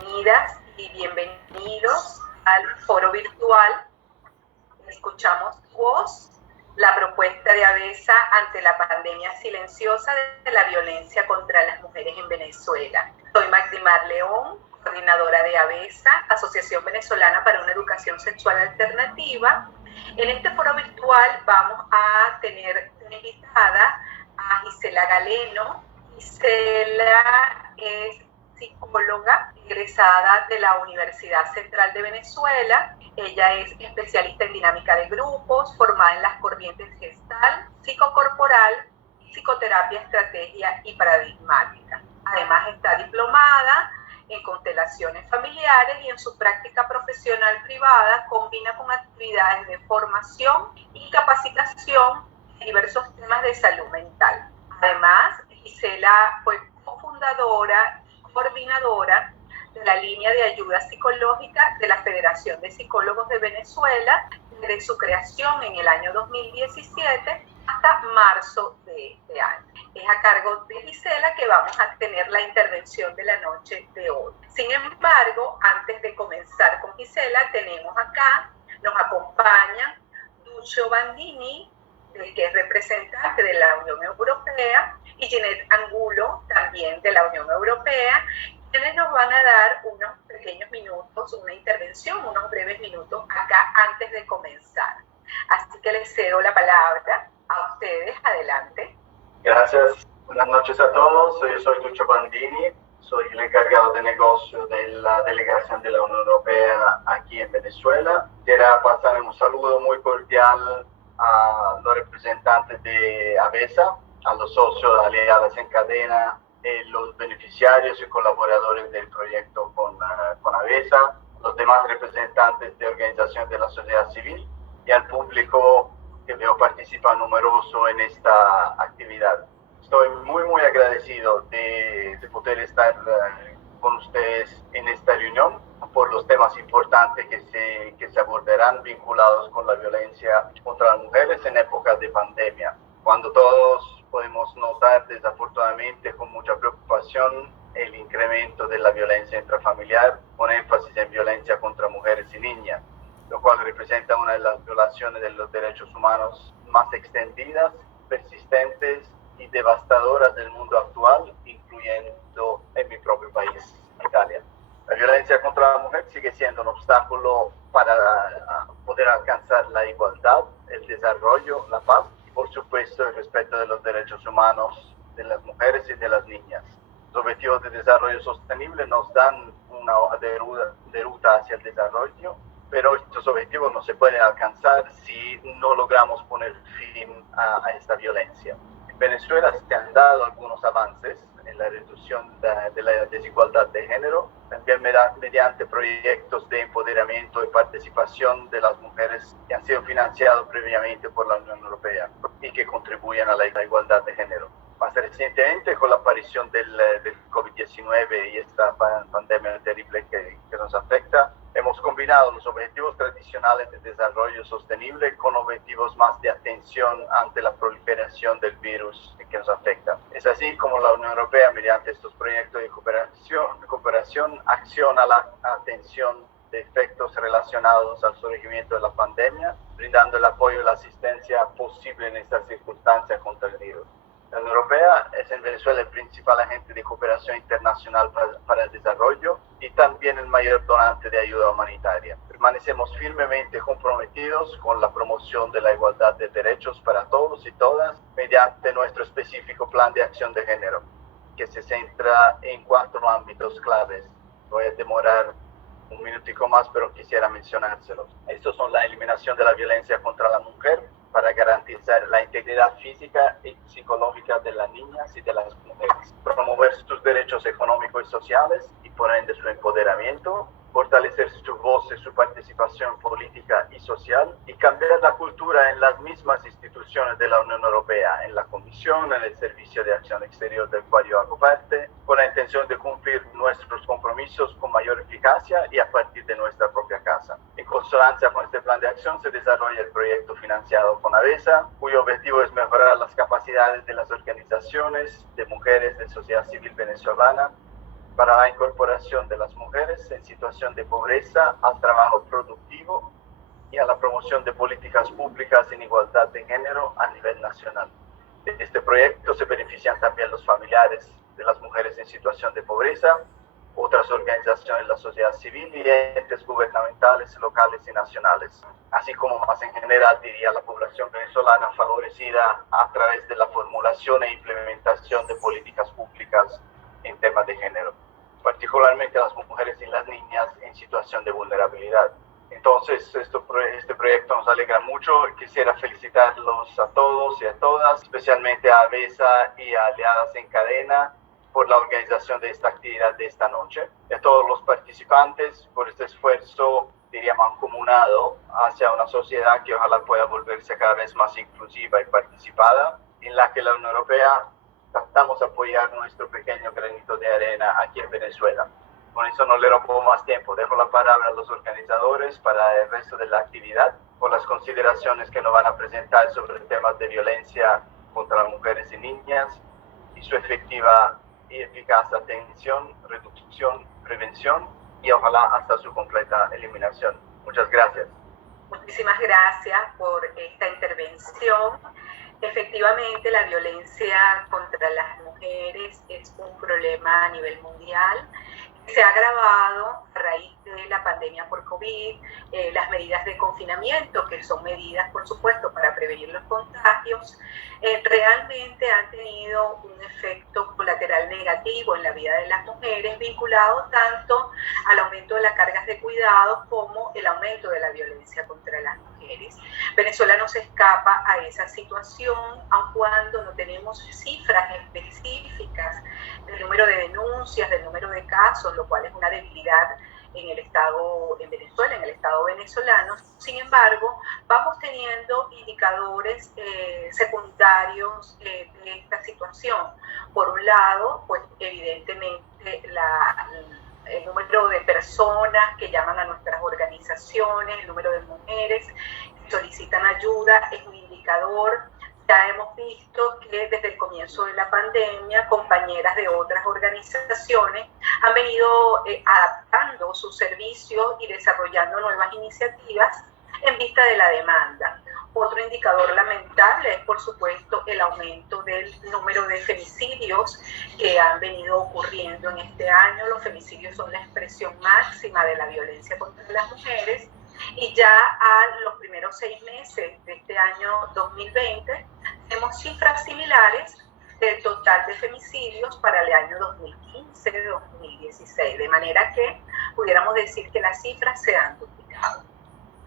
Bienvenidas y bienvenidos al foro virtual. Escuchamos tu voz, la propuesta de ABESA ante la pandemia silenciosa de la violencia contra las mujeres en Venezuela. Soy Magdimar León, coordinadora de ABESA, Asociación Venezolana para una Educación Sexual Alternativa. En este foro virtual vamos a tener invitada a Gisela Galeno. Gisela es psicóloga egresada de la Universidad Central de Venezuela. Ella es especialista en dinámica de grupos, formada en las corrientes Gestalt, psicocorporal, psicoterapia, estrategia y paradigmática. Además está diplomada en constelaciones familiares y en su práctica profesional privada combina con actividades de formación y capacitación en diversos temas de salud mental. Además, Gisela fue cofundadora coordinadora de la línea de ayuda psicológica de la Federación de Psicólogos de Venezuela desde su creación en el año 2017 hasta marzo de este año. Es a cargo de Gisela que vamos a tener la intervención de la noche de hoy. Sin embargo, antes de comenzar con Gisela, nos acompaña Duccio Bandini, que es representante de la Unión Europea, y Ginette Angulo, también de la Unión Europea, quienes nos van a dar unos pequeños minutos, una intervención, unos breves minutos acá antes de comenzar. Así que les cedo la palabra a ustedes. Adelante. Gracias. Buenas noches a todos. Yo soy Duccio Bandini. Soy el encargado de negocio de la delegación de la Unión Europea aquí en Venezuela. Quiero pasar un saludo muy cordial a los representantes de ABESA, a los socios aliados en cadena, los beneficiarios y colaboradores del proyecto con ABESA, los demás representantes de organizaciones de la sociedad civil y al público que veo participa numeroso en esta actividad. Estoy muy agradecido de poder estar con ustedes en esta reunión por los temas importantes que se abordarán vinculados con la violencia contra las mujeres en épocas de pandemia, cuando todos podemos notar desafortunadamente con mucha preocupación el incremento de la violencia intrafamiliar con énfasis en violencia contra mujeres y niñas, lo cual representa una de las violaciones de los derechos humanos más extendidas, persistentes y devastadoras del mundo actual, incluyendo en mi propio país, Italia. La violencia contra la mujer sigue siendo un obstáculo para poder alcanzar la igualdad, el desarrollo, la paz y, por supuesto, el respeto de los derechos humanos de las mujeres y de las niñas. Los objetivos de desarrollo sostenible nos dan una hoja de ruta hacia el desarrollo, pero estos objetivos no se pueden alcanzar si no logramos poner fin a esta violencia. En Venezuela se han dado algunos avances en la reducción de la desigualdad de género, también mediante proyectos de empoderamiento y participación de las mujeres que han sido financiados previamente por la Unión Europea y que contribuyen a la igualdad de género. Más recientemente, con la aparición del COVID-19 y esta pandemia terrible que nos afecta, hemos combinado los objetivos tradicionales de desarrollo sostenible con objetivos más de atención ante la proliferación del virus que nos afecta. Es así como la Unión Europea, mediante estos proyectos de cooperación acciona la atención de efectos relacionados al surgimiento de la pandemia, brindando el apoyo y la asistencia posible en estas circunstancias contra el virus. La Unión Europea es en Venezuela el principal agente de cooperación internacional para el desarrollo y también el mayor donante de ayuda humanitaria. Permanecemos firmemente comprometidos con la promoción de la igualdad de derechos para todos y todas mediante nuestro específico plan de acción de género, que se centra en 4 ámbitos claves. Voy a demorar un minutico más, pero quisiera mencionárselos. Estos son la eliminación de la violencia contra la mujer, para garantizar la integridad física y psicológica de las niñas y de las mujeres, promover sus derechos económicos y sociales y por ende su empoderamiento, fortalecer su voz y su participación política y social y cambiar la cultura en las mismas instituciones de la Unión Europea, en la Comisión, en el Servicio de Acción Exterior del cual yo hago parte, con la intención de cumplir nuestros compromisos con mayor eficacia y a partir de nuestra propia casa. En consonancia con este plan de acción se desarrolla el proyecto financiado con ABESA, cuyo objetivo es mejorar las capacidades de las organizaciones de mujeres de sociedad civil venezolana para la incorporación de las mujeres en situación de pobreza al trabajo productivo y a la promoción de políticas públicas en igualdad de género a nivel nacional. De este proyecto se benefician también los familiares de las mujeres en situación de pobreza, otras organizaciones de la sociedad civil y entes gubernamentales locales y nacionales, así como más en general, diría, la población venezolana favorecida a través de la formulación e implementación de políticas públicas en temas de género, particularmente las mujeres y las niñas en situación de vulnerabilidad. Entonces, este proyecto nos alegra mucho. Quisiera felicitarlos a todos y a todas, especialmente a ABESA y a Aliadas en Cadena, por la organización de esta actividad de esta noche, y a todos los participantes por este esfuerzo, diría, mancomunado hacia una sociedad que ojalá pueda volverse cada vez más inclusiva y participada, en la que la Unión Europea tratamos de apoyar nuestro pequeño granito de arena aquí en Venezuela. Con eso no le robo más tiempo, dejo la palabra a los organizadores para el resto de la actividad, por las consideraciones que nos van a presentar sobre temas de violencia contra las mujeres y niñas y su efectiva y eficaz atención, reducción, prevención y ojalá hasta su completa eliminación. Muchas gracias. Muchísimas gracias por esta intervención. Efectivamente, la violencia contra las mujeres es un problema a nivel mundial. Se ha agravado a raíz de la pandemia por COVID, las medidas de confinamiento, que son medidas, por supuesto, para prevenir los contagios, realmente han tenido un efecto colateral negativo en la vida de las mujeres, vinculado tanto al aumento de las cargas de cuidados como el aumento de la violencia contra las mujeres. Venezuela no se escapa a esa situación, aun cuando no tenemos cifras específicas del número de denuncias, del número de casos, lo cual es una debilidad en el Estado, en Venezuela, en el Estado venezolano. Sin embargo, vamos teniendo indicadores secundarios de esta situación. Por un lado, pues evidentemente el número de personas que llaman a nuestras organizaciones, el número de mujeres que solicitan ayuda es un indicador. Ya hemos visto que desde el comienzo de la pandemia, compañeras de otras organizaciones han venido adaptando sus servicios y desarrollando nuevas iniciativas en vista de la demanda. Otro indicador lamentable es, por supuesto, el aumento del número de femicidios que han venido ocurriendo en este año. Los femicidios son la expresión máxima de la violencia contra las mujeres y ya a los primeros 6 meses de este año 2020 tenemos cifras similares del total de femicidios para el año 2015-2016, de manera que pudiéramos decir que las cifras se han duplicado.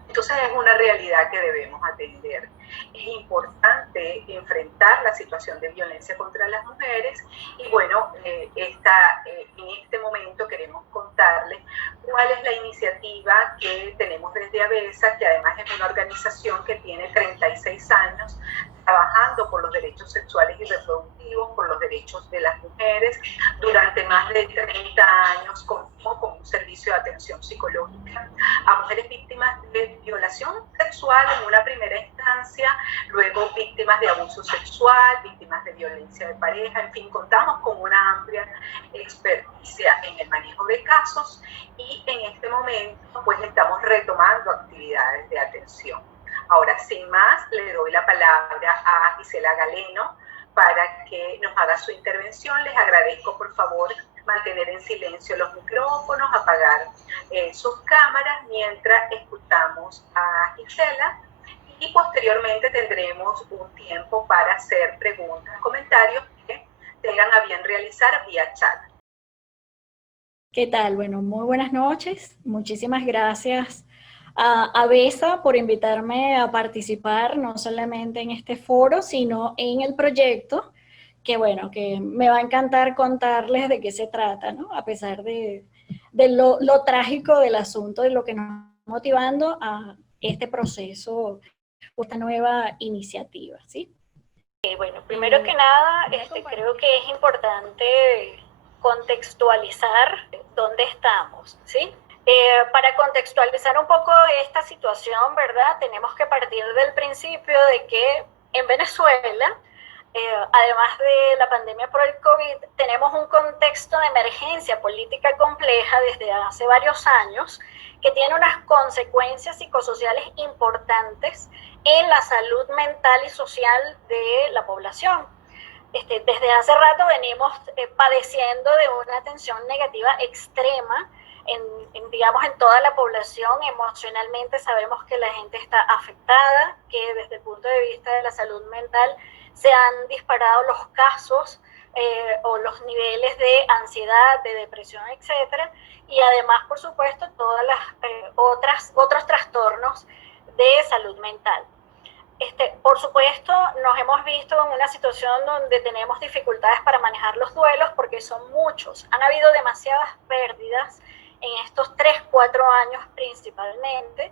Entonces es una realidad que debemos atender. Es importante enfrentar la situación de violencia contra las mujeres y bueno, en este momento queremos contarles cuál es la iniciativa que tenemos desde ABESA, que además es una organización que tiene 36 años trabajando por los derechos sexuales y reproductivos, por los derechos de las mujeres, durante más de 30 años con un servicio de atención psicológica a mujeres víctimas de violación sexual en una primera instancia, luego víctimas de abuso sexual, víctimas de violencia de pareja, en fin, contamos con una amplia experticia en el manejo de casos y en este momento pues estamos retomando actividades de atención. Ahora, sin más, le doy la palabra a Gisela Galeno para que nos haga su intervención. Les agradezco, por favor, mantener en silencio los micrófonos, apagar sus cámaras mientras escuchamos a Gisela y posteriormente tendremos un tiempo para hacer preguntas, comentarios que tengan a bien realizar vía chat. ¿Qué tal? Bueno, muy buenas noches. Muchísimas gracias a ABESA por invitarme a participar no solamente en este foro, sino en el proyecto, que bueno, que me va a encantar contarles de qué se trata, ¿no? A pesar de lo trágico del asunto, de lo que nos está motivando a este proceso, esta nueva iniciativa, ¿sí? Bueno, primero que nada, creo que es importante contextualizar dónde estamos, ¿sí? Para contextualizar un poco esta situación, ¿verdad? Tenemos que partir del principio de que en Venezuela además de la pandemia por el COVID, tenemos un contexto de emergencia política compleja desde hace varios años que tiene unas consecuencias psicosociales importantes en la salud mental y social de la población. Desde hace rato venimos padeciendo de una tensión negativa extrema digamos, en toda la población. Emocionalmente sabemos que la gente está afectada, que desde el punto de vista de la salud mental se han disparado los casos o los niveles de ansiedad, de depresión, etcétera, y además, por supuesto, todas las otros trastornos de salud mental. Por supuesto, nos hemos visto en una situación donde tenemos dificultades para manejar los duelos porque son muchos. Han habido demasiadas pérdidas en estos 3-4 años principalmente,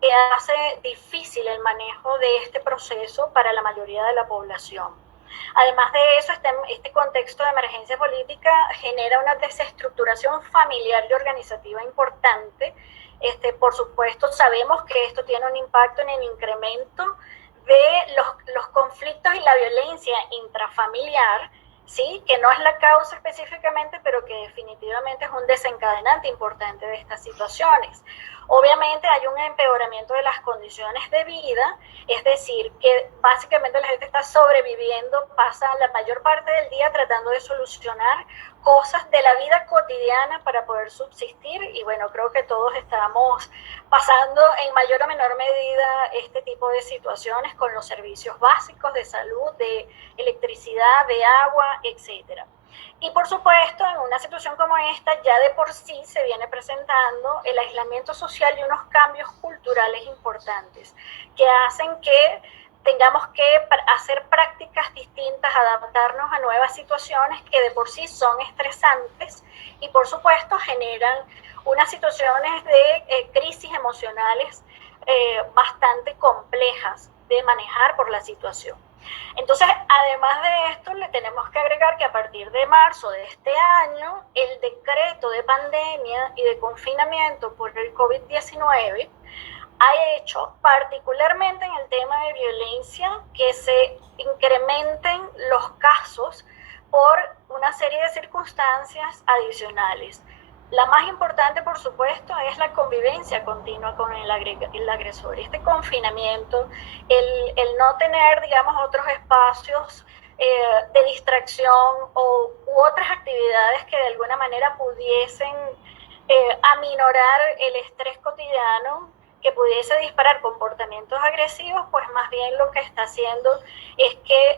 que hace difícil el manejo de este proceso para la mayoría de la población. Además de eso, este contexto de emergencia política genera una desestructuración familiar y organizativa importante. Por supuesto, sabemos que esto tiene un impacto en el incremento de los conflictos y la violencia intrafamiliar, ¿sí? Que no es la causa específicamente, pero que definitivamente es un desencadenante importante de estas situaciones. Obviamente hay un empeoramiento de las condiciones de vida, es decir, que básicamente la gente está sobreviviendo, pasa la mayor parte del día tratando de solucionar cosas de la vida cotidiana para poder subsistir, y bueno, creo que todos estamos pasando en mayor o menor medida este tipo de situaciones con los servicios básicos de salud, de electricidad, de agua, etcétera. Y por supuesto, en una situación como esta, ya de por sí se viene presentando el aislamiento social y unos cambios culturales importantes que hacen que tengamos que hacer prácticas distintas, adaptarnos a nuevas situaciones que de por sí son estresantes y por supuesto generan unas situaciones de crisis emocionales bastante complejas de manejar por la situación. Entonces, además de esto, le tenemos que agregar que a partir de marzo de este año, el decreto de pandemia y de confinamiento por el COVID-19 ha hecho, particularmente en el tema de violencia, que se incrementen los casos por una serie de circunstancias adicionales. La más importante, por supuesto, es la convivencia continua con el agresor. Este confinamiento, el no tener, digamos, otros espacios de distracción u otras actividades que de alguna manera pudiesen aminorar el estrés cotidiano, que pudiese disparar comportamientos agresivos, pues más bien lo que está haciendo es que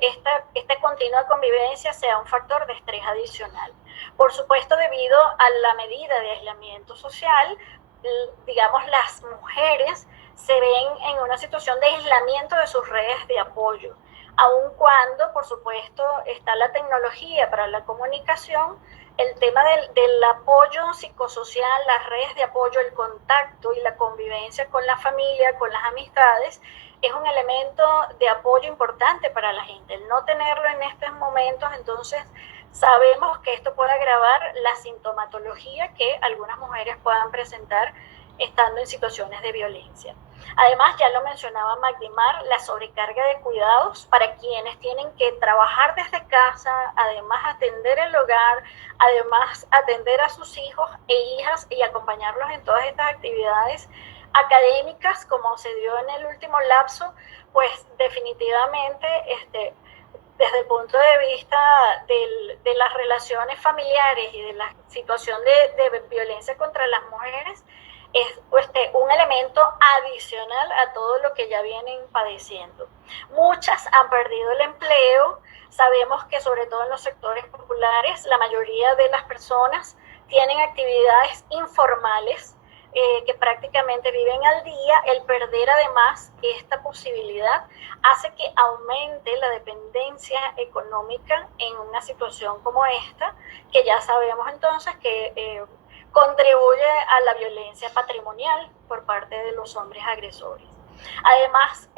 esta continua convivencia sea un factor de estrés adicional. Por supuesto, debido a la medida de aislamiento social, digamos, las mujeres se ven en una situación de aislamiento de sus redes de apoyo, aun cuando, por supuesto, está la tecnología para la comunicación. El tema del apoyo psicosocial, las redes de apoyo, el contacto y la convivencia con la familia, con las amistades, es un elemento de apoyo importante para la gente. El no tenerlo en estos momentos, entonces sabemos que esto puede agravar la sintomatología que algunas mujeres puedan presentar estando en situaciones de violencia. Además, ya lo mencionaba Magdimar, la sobrecarga de cuidados para quienes tienen que trabajar desde casa, además atender el hogar, además atender a sus hijos e hijas y acompañarlos en todas estas actividades académicas, como se dio en el último lapso, pues definitivamente desde el punto de vista de las relaciones familiares y de la situación de violencia contra las mujeres, es un elemento adicional a todo lo que ya vienen padeciendo. Muchas han perdido el empleo. Sabemos que sobre todo en los sectores populares la mayoría de las personas tienen actividades informales que prácticamente viven al día. El perder además esta posibilidad hace que aumente la dependencia económica en una situación como esta, que ya sabemos entonces que contribuye a la violencia patrimonial por parte de los hombres agresores. Además,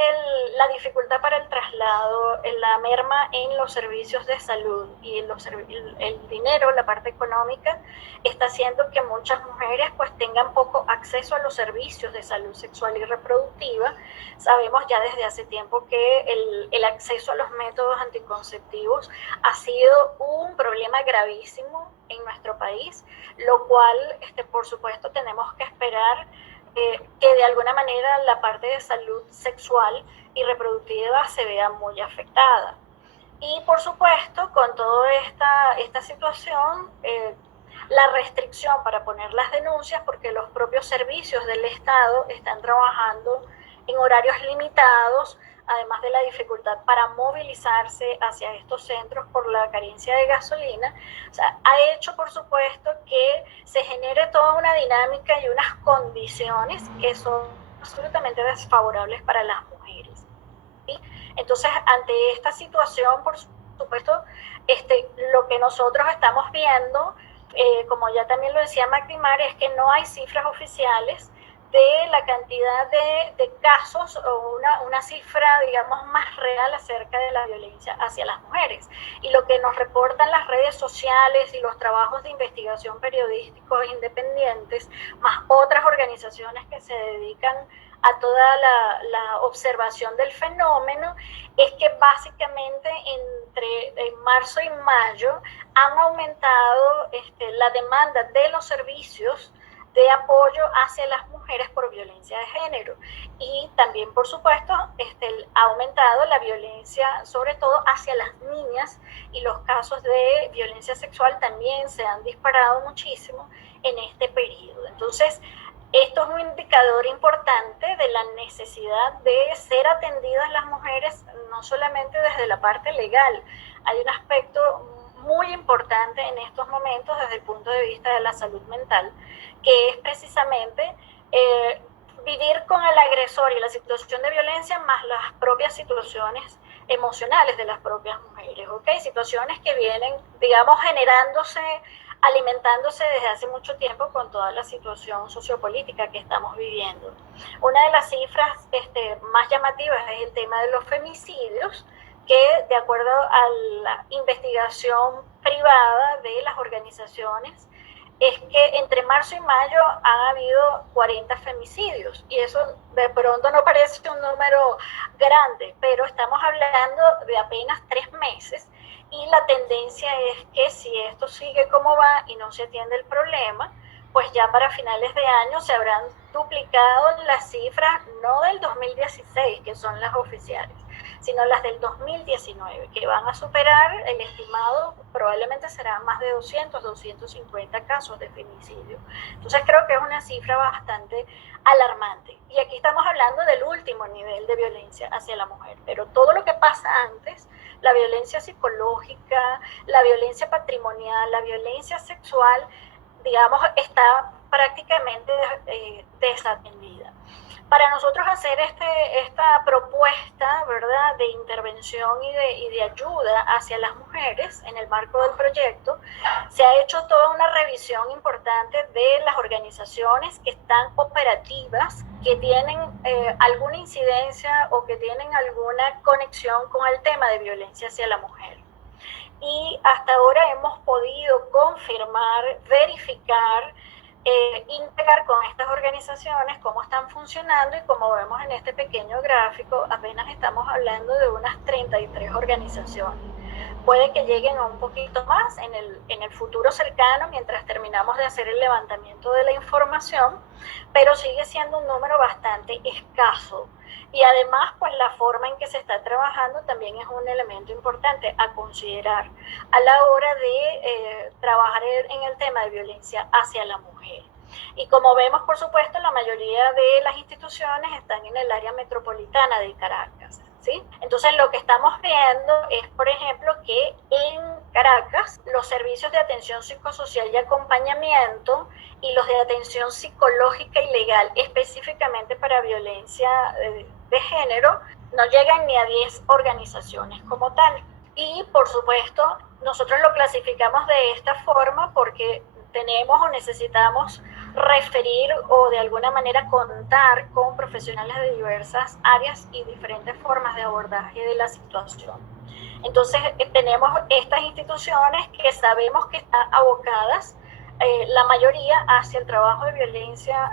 la dificultad para el traslado, la merma en los servicios de salud y el dinero, la parte económica, está haciendo que muchas mujeres pues tengan poco acceso a los servicios de salud sexual y reproductiva. Sabemos ya desde hace tiempo que el acceso a los métodos anticonceptivos ha sido un problema gravísimo en nuestro país, lo cual, por supuesto, tenemos que esperar que de alguna manera la parte de salud sexual y reproductiva se vea muy afectada. Y por supuesto, con toda esta situación, la restricción para poner las denuncias, porque los propios servicios del Estado están trabajando en horarios limitados, además de la dificultad para movilizarse hacia estos centros por la carencia de gasolina, o sea, ha hecho, por supuesto, que se genere toda una dinámica y unas condiciones que son absolutamente desfavorables para las mujeres. ¿Sí? Entonces, ante esta situación, por supuesto, lo que nosotros estamos viendo, como ya también lo decía Magdimar, es que no hay cifras oficiales de la cantidad de casos o una cifra, digamos, más real acerca de la violencia hacia las mujeres. Y lo que nos reportan las redes sociales y los trabajos de investigación periodísticos independientes, más otras organizaciones que se dedican a toda la observación del fenómeno, es que básicamente entre marzo y mayo han aumentado la demanda de los servicios de apoyo hacia las mujeres por violencia de género, y también, por supuesto, ha aumentado la violencia, sobre todo hacia las niñas, y los casos de violencia sexual también se han disparado muchísimo en este periodo. Entonces, esto es un indicador importante de la necesidad de ser atendidas las mujeres, no solamente desde la parte legal. Hay un aspecto muy importante en estos momentos desde el punto de vista de la salud mental, que es precisamente vivir con el agresor y la situación de violencia más las propias situaciones emocionales de las propias mujeres, ¿ok? Situaciones que vienen, digamos, generándose, alimentándose desde hace mucho tiempo con toda la situación sociopolítica que estamos viviendo. Una de las cifras más llamativas es el tema de los femicidios, que de acuerdo a la investigación privada de las organizaciones, es que entre marzo y mayo han habido 40 femicidios, y eso de pronto no parece un número grande, pero estamos hablando de apenas 3 meses, y la tendencia es que si esto sigue como va y no se atiende el problema, pues ya para finales de año se habrán duplicado las cifras, no del 2016, que son las oficiales, sino las del 2019, que van a superar el estimado, probablemente serán más de 200, 250 casos de femicidio. Entonces creo que es una cifra bastante alarmante. Y aquí estamos hablando del último nivel de violencia hacia la mujer, pero todo lo que pasa antes, la violencia psicológica, la violencia patrimonial, la violencia sexual, digamos, está prácticamente desatendida. Para nosotros hacer esta propuesta, ¿verdad?, de intervención y de ayuda hacia las mujeres en el marco del proyecto, se ha hecho toda una revisión importante de las organizaciones que están operativas, que tienen alguna incidencia o que tienen alguna conexión con el tema de violencia hacia la mujer. Y hasta ahora hemos podido confirmar, verificar, integrar con estas organizaciones cómo están funcionando, y como vemos en este pequeño gráfico, apenas estamos hablando de unas 33 organizaciones. Puede que lleguen a un poquito más en el futuro cercano, mientras terminamos de hacer el levantamiento de la información, pero sigue siendo un número bastante escaso. Y además, pues la forma en que se está trabajando también es un elemento importante a considerar a la hora de trabajar en el tema de violencia hacia la mujer. Y como vemos, por supuesto, la mayoría de las instituciones están en el área metropolitana de Caracas, ¿sí? Entonces, lo que estamos viendo es, por ejemplo, que en Caracas los servicios de atención psicosocial y acompañamiento y los de atención psicológica y legal, específicamente para violencia de género, no llegan ni a 10 organizaciones como tal. Y, por supuesto, nosotros lo clasificamos de esta forma porque tenemos o necesitamos referir o de alguna manera contar con profesionales de diversas áreas y diferentes formas de abordaje de la situación. Entonces tenemos estas instituciones que sabemos que están abocadas, la mayoría, hacia el trabajo de violencia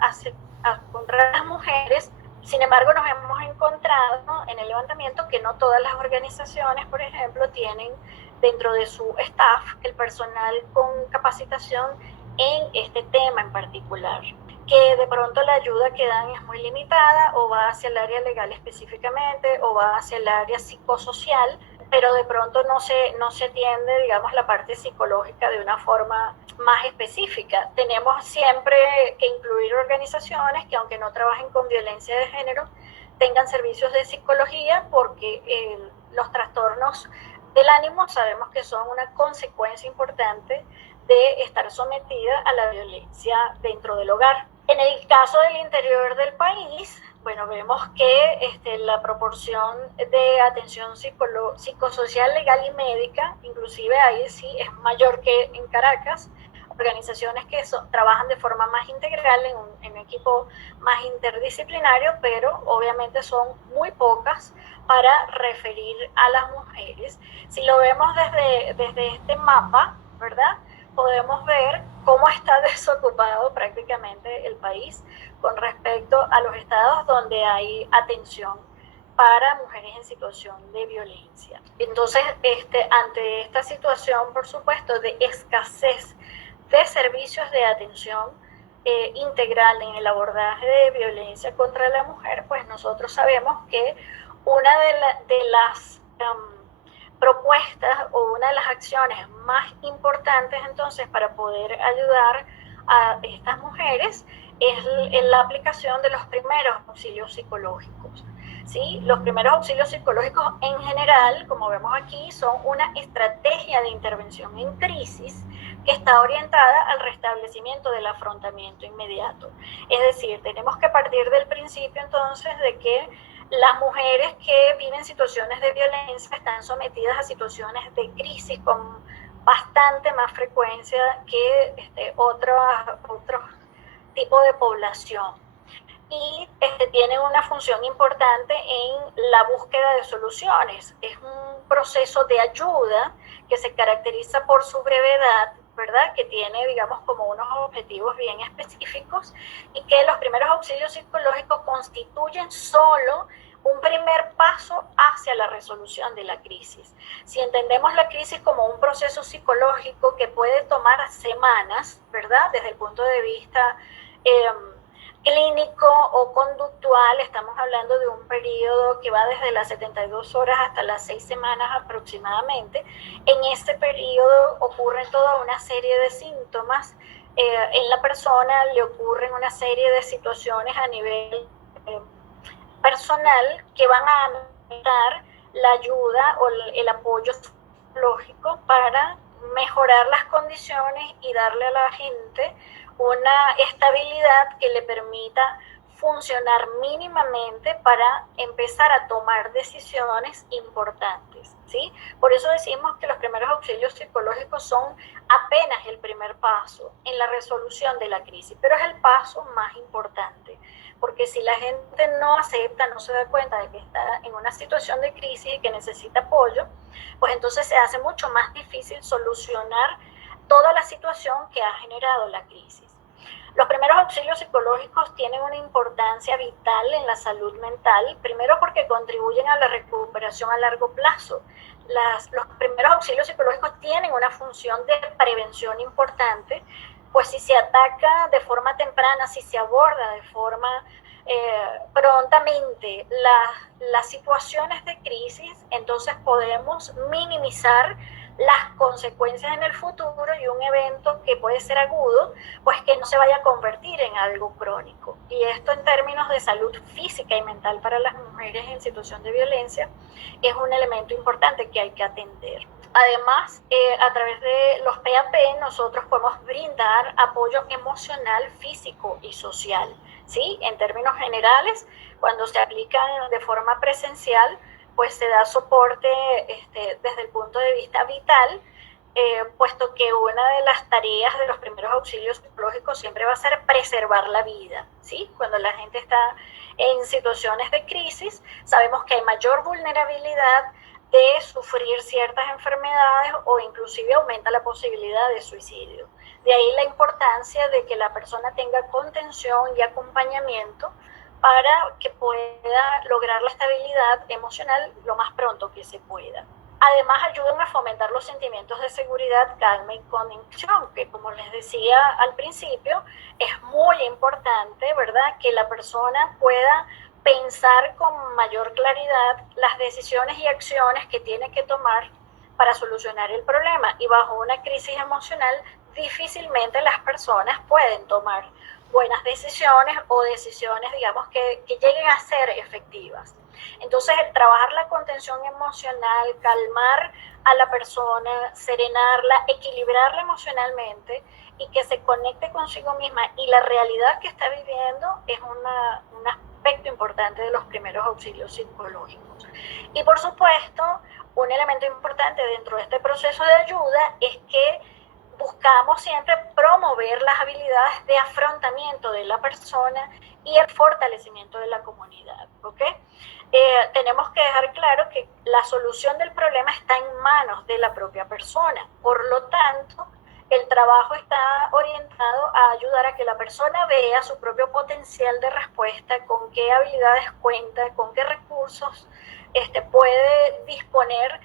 contra las mujeres. Sin embargo, nos hemos encontrado en el levantamiento que no todas las organizaciones, por ejemplo, tienen dentro de su staff el personal con capacitación en este tema en particular, que de pronto la ayuda que dan es muy limitada, o va hacia el área legal específicamente, o va hacia el área psicosocial, pero de pronto no se atiende, digamos, la parte psicológica de una forma más específica. Tenemos siempre que incluir organizaciones que, aunque no trabajen con violencia de género, tengan servicios de psicología, porque los trastornos del ánimo sabemos que son una consecuencia importante de estar sometida a la violencia dentro del hogar. En el caso del interior del país, bueno, vemos que la proporción de atención psicosocial, legal y médica, inclusive ahí sí es mayor que en Caracas. Organizaciones que trabajan de forma más integral en un equipo más interdisciplinario, pero obviamente son muy pocas para referir a las mujeres. Si lo vemos desde este mapa, ¿verdad?, podemos ver cómo está desocupado prácticamente el país con respecto a los estados donde hay atención para mujeres en situación de violencia. Entonces, ante esta situación, por supuesto, de escasez de servicios de atención integral en el abordaje de violencia contra la mujer, pues nosotros sabemos que una de las propuestas o una de las acciones más importantes entonces para poder ayudar a estas mujeres es la aplicación de los primeros auxilios psicológicos. ¿Sí? Los primeros auxilios psicológicos en general, como vemos aquí, son una estrategia de intervención en crisis que está orientada al restablecimiento del afrontamiento inmediato. Es decir, tenemos que partir del principio entonces de que las mujeres que viven situaciones de violencia están sometidas a situaciones de crisis con bastante más frecuencia que otro tipo de población. Y tienen una función importante en la búsqueda de soluciones. Es un proceso de ayuda que se caracteriza por su brevedad, ¿verdad?, que tiene, digamos, como unos objetivos bien específicos, y que los primeros auxilios psicológicos constituyen solo un primer paso hacia la resolución de la crisis. Si entendemos la crisis como un proceso psicológico que puede tomar semanas, ¿verdad?, desde el punto de vista clínico o conductual, estamos hablando de un periodo que va desde las 72 horas hasta las 6 semanas aproximadamente. En este periodo ocurren toda una serie de síntomas, en la persona le ocurren una serie de situaciones a nivel personal que van a dar la ayuda o el apoyo psicológico para mejorar las condiciones y darle a la gente una estabilidad que le permita funcionar mínimamente para empezar a tomar decisiones importantes, ¿sí? Por eso decimos que los primeros auxilios psicológicos son apenas el primer paso en la resolución de la crisis, pero es el paso más importante, porque si la gente no acepta, no se da cuenta de que está en una situación de crisis y que necesita apoyo, pues entonces se hace mucho más difícil solucionar toda la situación que ha generado la crisis. Los primeros auxilios psicológicos tienen una importancia vital en la salud mental, primero porque contribuyen a la recuperación a largo plazo. Los primeros auxilios psicológicos tienen una función de prevención importante, pues si se ataca de forma temprana, si se aborda de forma prontamente las situaciones de crisis, entonces podemos minimizar las consecuencias en el futuro y un evento que puede ser agudo, pues que no se vaya a convertir en algo crónico. Y esto en términos de salud física y mental para las mujeres en situación de violencia es un elemento importante que hay que atender. Además, a través de los PAP nosotros podemos brindar apoyo emocional, físico y social, ¿sí? En términos generales, cuando se aplican de forma presencial, pues se da soporte desde el punto de vista vital, puesto que una de las tareas de los primeros auxilios psicológicos siempre va a ser preservar la vida, ¿sí? Cuando la gente está en situaciones de crisis, sabemos que hay mayor vulnerabilidad de sufrir ciertas enfermedades o inclusive aumenta la posibilidad de suicidio. De ahí la importancia de que la persona tenga contención y acompañamiento para que pueda lograr la estabilidad emocional lo más pronto que se pueda. Además, ayudan a fomentar los sentimientos de seguridad, calma y conexión, que como les decía al principio, es muy importante, ¿verdad?, que la persona pueda pensar con mayor claridad las decisiones y acciones que tiene que tomar para solucionar el problema. Y bajo una crisis emocional, difícilmente las personas pueden tomar buenas decisiones o decisiones, digamos, que lleguen a ser efectivas. Entonces, el trabajar la contención emocional, calmar a la persona, serenarla, equilibrarla emocionalmente y que se conecte consigo misma y la realidad que está viviendo es un aspecto importante de los primeros auxilios psicológicos. Y por supuesto, un elemento importante dentro de este proceso de ayuda es que buscamos siempre promover las habilidades de afrontamiento de la persona y el fortalecimiento de la comunidad, ¿ok? Tenemos que dejar claro que la solución del problema está en manos de la propia persona. Por lo tanto, el trabajo está orientado a ayudar a que la persona vea su propio potencial de respuesta, con qué habilidades cuenta, con qué recursos puede disponer,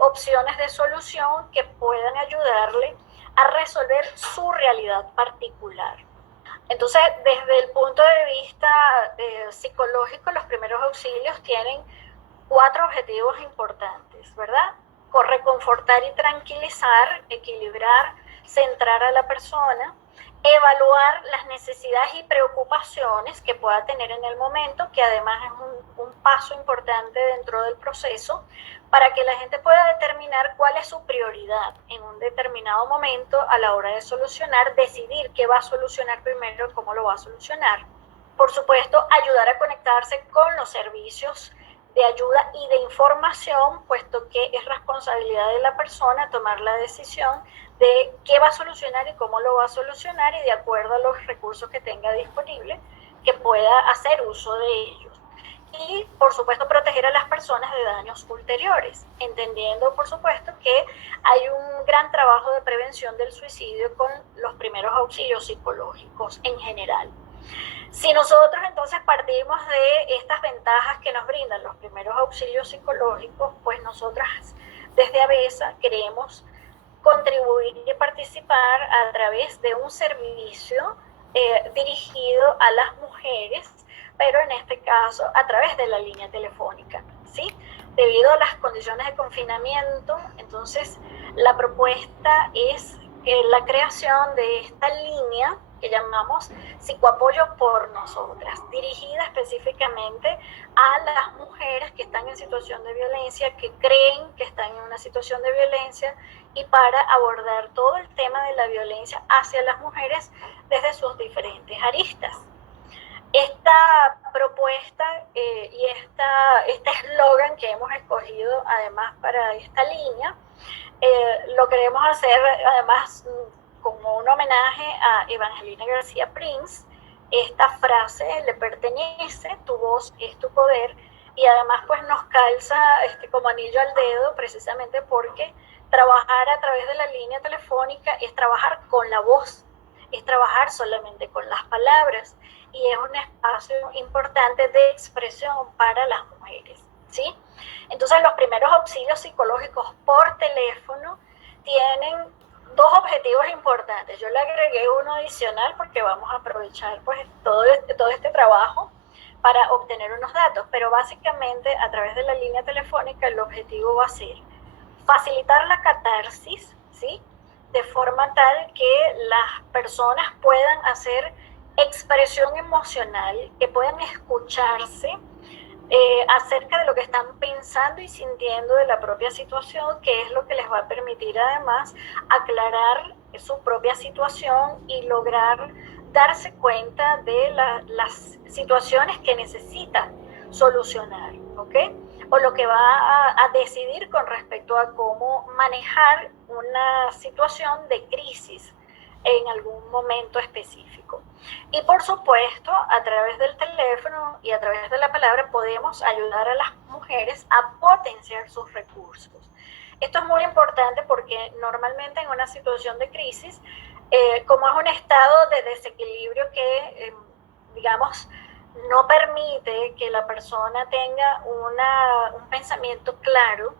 opciones de solución que puedan ayudarle a resolver su realidad particular. Entonces, desde el punto de vista psicológico, los primeros auxilios tienen 4 objetivos importantes, ¿verdad? Reconfortar y tranquilizar, equilibrar, centrar a la persona, evaluar las necesidades y preocupaciones que pueda tener en el momento, que además es un paso importante dentro del proceso, para que la gente pueda determinar cuál es su prioridad en un determinado momento a la hora de solucionar, decidir qué va a solucionar primero, cómo lo va a solucionar. Por supuesto, ayudar a conectarse con los servicios de ayuda y de información, puesto que es responsabilidad de la persona tomar la decisión de qué va a solucionar y cómo lo va a solucionar, y de acuerdo a los recursos que tenga disponibles, que pueda hacer uso de ellos. Y, por supuesto, proteger a las personas de daños ulteriores, entendiendo, por supuesto, que hay un gran trabajo de prevención del suicidio con los primeros auxilios psicológicos en general. Si nosotros entonces partimos de estas ventajas que nos brindan los primeros auxilios psicológicos, pues nosotras desde ABESA queremos contribuir y participar a través de un servicio dirigido a las mujeres, pero en este caso a través de la línea telefónica, ¿sí? Debido a las condiciones de confinamiento, entonces la propuesta es la creación de esta línea que llamamos Psicoapoyo por Nosotras, dirigida específicamente a las mujeres que están en situación de violencia, que creen que están en una situación de violencia, y para abordar todo el tema de la violencia hacia las mujeres desde sus diferentes aristas. Esta propuesta y este eslogan que hemos escogido además para esta línea, lo queremos hacer además como un homenaje a Evangelina García Prince. Esta frase le pertenece, tu voz es tu poder, y además pues nos calza como anillo al dedo, precisamente porque trabajar a través de la línea telefónica es trabajar con la voz, es trabajar solamente con las palabras, y es un espacio importante de expresión para las mujeres, ¿sí? Entonces, los primeros auxilios psicológicos por teléfono tienen 2 objetivos importantes. Yo le agregué uno adicional porque vamos a aprovechar pues todo este trabajo para obtener unos datos, pero básicamente a través de la línea telefónica el objetivo va a ser facilitar la catarsis, ¿sí?, de forma tal que las personas puedan hacer expresión emocional, que puedan escucharse acerca de lo que están pensando y sintiendo de la propia situación, que es lo que les va a permitir además aclarar su propia situación y lograr darse cuenta de las situaciones que necesitan solucionar, ¿ok? o lo que va a decidir con respecto a cómo manejar una situación de crisis en algún momento específico. Y por supuesto, a través del teléfono y a través de la palabra podemos ayudar a las mujeres a potenciar sus recursos. Esto es muy importante porque normalmente en una situación de crisis, como es un estado de desequilibrio que, digamos, no permite que la persona tenga un pensamiento claro,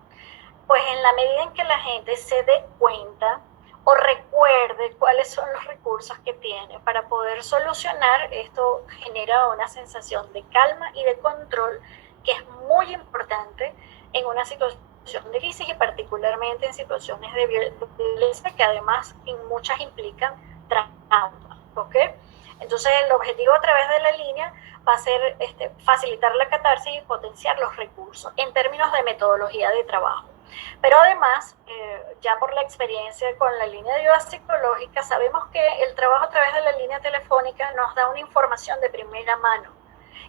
pues en la medida en que la gente se dé cuenta o recuerde cuáles son los recursos que tiene para poder solucionar, esto genera una sensación de calma y de control que es muy importante en una situación de crisis y particularmente en situaciones de violencia que además en muchas implican trauma, ¿ok? Entonces el objetivo a través de la línea va a ser facilitar la catarsis y potenciar los recursos en términos de metodología de trabajo. Pero además, ya por la experiencia con la línea de ayuda psicológica, sabemos que el trabajo a través de la línea telefónica nos da una información de primera mano,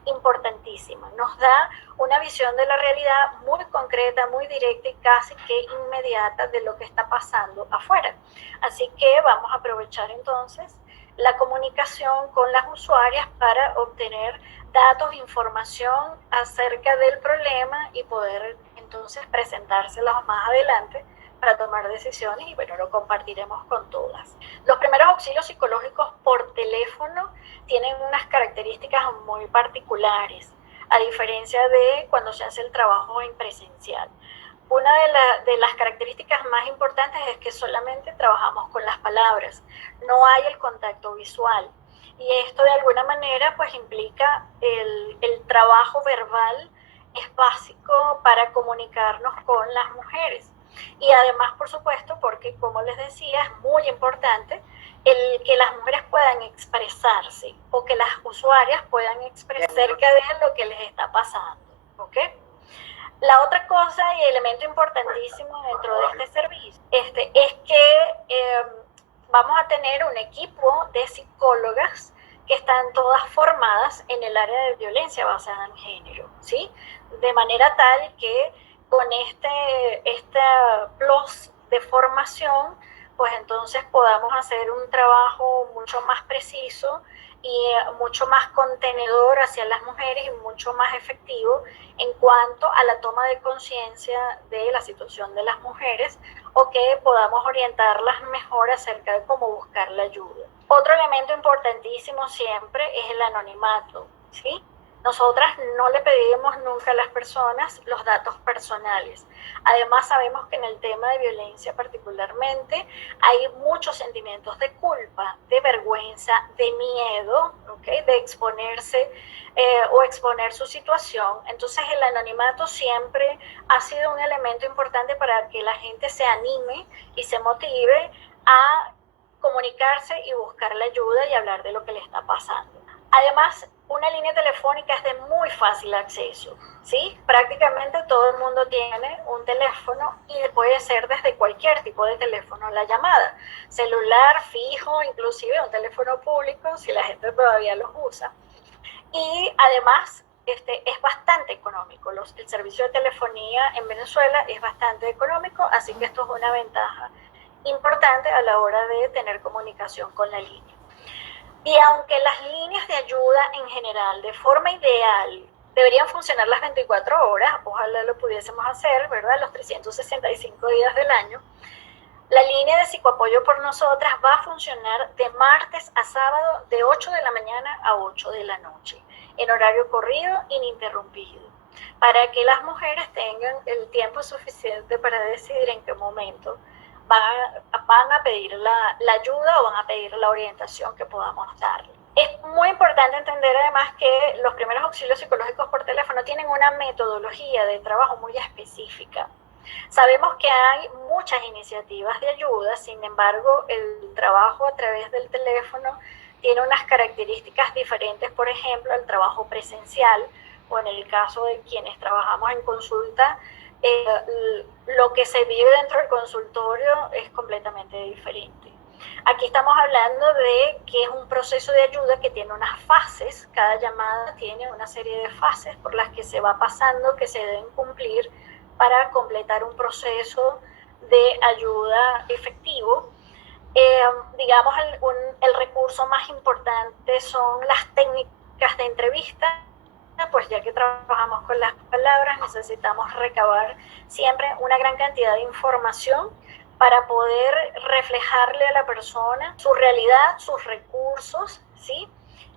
importantísima. Nos da una visión de la realidad muy concreta, muy directa y casi que inmediata de lo que está pasando afuera. Así que vamos a aprovechar entonces la comunicación con las usuarias para obtener datos, información acerca del problema y poder entonces presentárselos más adelante para tomar decisiones y bueno, lo compartiremos con todas. Los primeros auxilios psicológicos por teléfono tienen unas características muy particulares, a diferencia de cuando se hace el trabajo en presencial. Una de las características más importantes es que solamente trabajamos con las palabras, no hay el contacto visual. Y esto de alguna manera pues implica el trabajo verbal es básico para comunicarnos con las mujeres. Y además, por supuesto, porque como les decía, es muy importante el que las mujeres puedan expresarse o que las usuarias puedan expresar acerca de lo que les está pasando, ¿ok? La otra cosa y elemento importantísimo dentro de este servicio es que vamos a tener un equipo de psicólogas que están todas formadas en el área de violencia basada en género, ¿sí? De manera tal que con este plus de formación, pues entonces podamos hacer un trabajo mucho más preciso y mucho más contenedor hacia las mujeres y mucho más efectivo en cuanto a la toma de conciencia de la situación de las mujeres o que podamos orientarlas mejor acerca de cómo buscar la ayuda. Otro elemento importantísimo siempre es el anonimato, ¿sí? Nosotras no le pedimos nunca a las personas los datos personales. Además, sabemos que en el tema de violencia particularmente hay muchos sentimientos de culpa, de vergüenza, de miedo, ¿okay? De exponerse o exponer su situación. Entonces, el anonimato siempre ha sido un elemento importante para que la gente se anime y se motive a comunicarse y buscar la ayuda y hablar de lo que le está pasando. Además, una línea telefónica es de muy fácil acceso, ¿sí? Prácticamente todo el mundo tiene un teléfono y puede ser desde cualquier tipo de teléfono la llamada, celular, fijo, inclusive un teléfono público, si la gente todavía los usa. Y además, es bastante económico. El servicio de telefonía en Venezuela es bastante económico, así que esto es una ventaja importante a la hora de tener comunicación con la línea. Y aunque las líneas de ayuda en general, de forma ideal, deberían funcionar las 24 horas, ojalá lo pudiésemos hacer, ¿verdad? Los 365 días del año, la línea de psicoapoyo por nosotras va a funcionar de martes a sábado de 8 de la mañana a 8 de la noche, en horario corrido, ininterrumpido, para que las mujeres tengan el tiempo suficiente para decidir en qué momento van a pedir la ayuda o van a pedir la orientación que podamos darle. Es muy importante entender además que los primeros auxilios psicológicos por teléfono tienen una metodología de trabajo muy específica. Sabemos que hay muchas iniciativas de ayuda, sin embargo, el trabajo a través del teléfono tiene unas características diferentes, por ejemplo, al trabajo presencial o en el caso de quienes trabajamos en consulta, lo que se vive dentro del consultorio es completamente diferente. Aquí estamos hablando de que es un proceso de ayuda que tiene unas fases, cada llamada tiene una serie de fases por las que se va pasando, que se deben cumplir para completar un proceso de ayuda efectivo. Digamos, el recurso más importante son las técnicas de entrevista, pues ya que trabajamos con las palabras, necesitamos recabar siempre una gran cantidad de información para poder reflejarle a la persona su realidad, sus recursos, ¿sí?